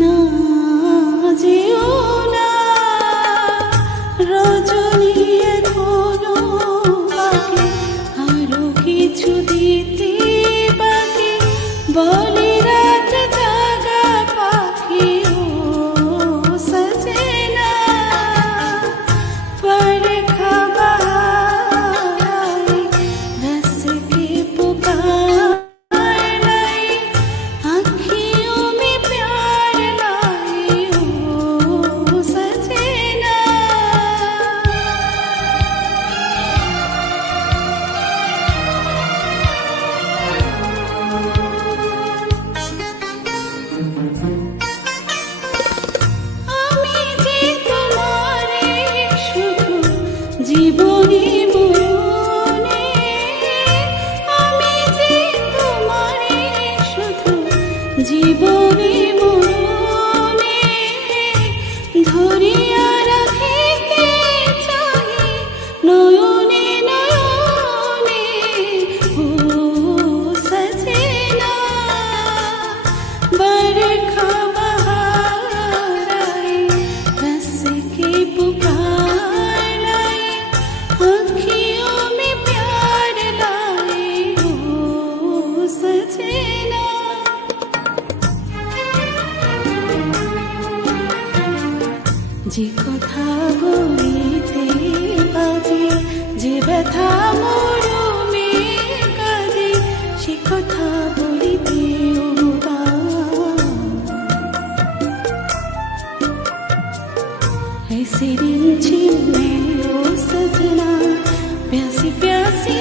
না যেও না রজনী এখনো বাকি, আরো কিছু দিতে বাকি, বলি রাত জাগা পাখি ও সজনা पर खबर रस के पुकार लाई, आँखियों में प्यार लाई ओ सजना। আমি যে তোমারে শুধু জীবনে মরণে, আমি যে তোমারে শুধু জীবনে মরণে, ধরিয়া রাখিতে চাই নয়নে নয়নে ও সজনা। बरखा बहार आई, रस की पुकार लाई, आँखियों में प्यार लाई ओ सजना। যে কথা বলিতে বাজে, যে ব্যথা মরমে কাঁদে, সে কথা বলিতে ऐसे दिन छिले ओ सजना, प्यासी प्यासी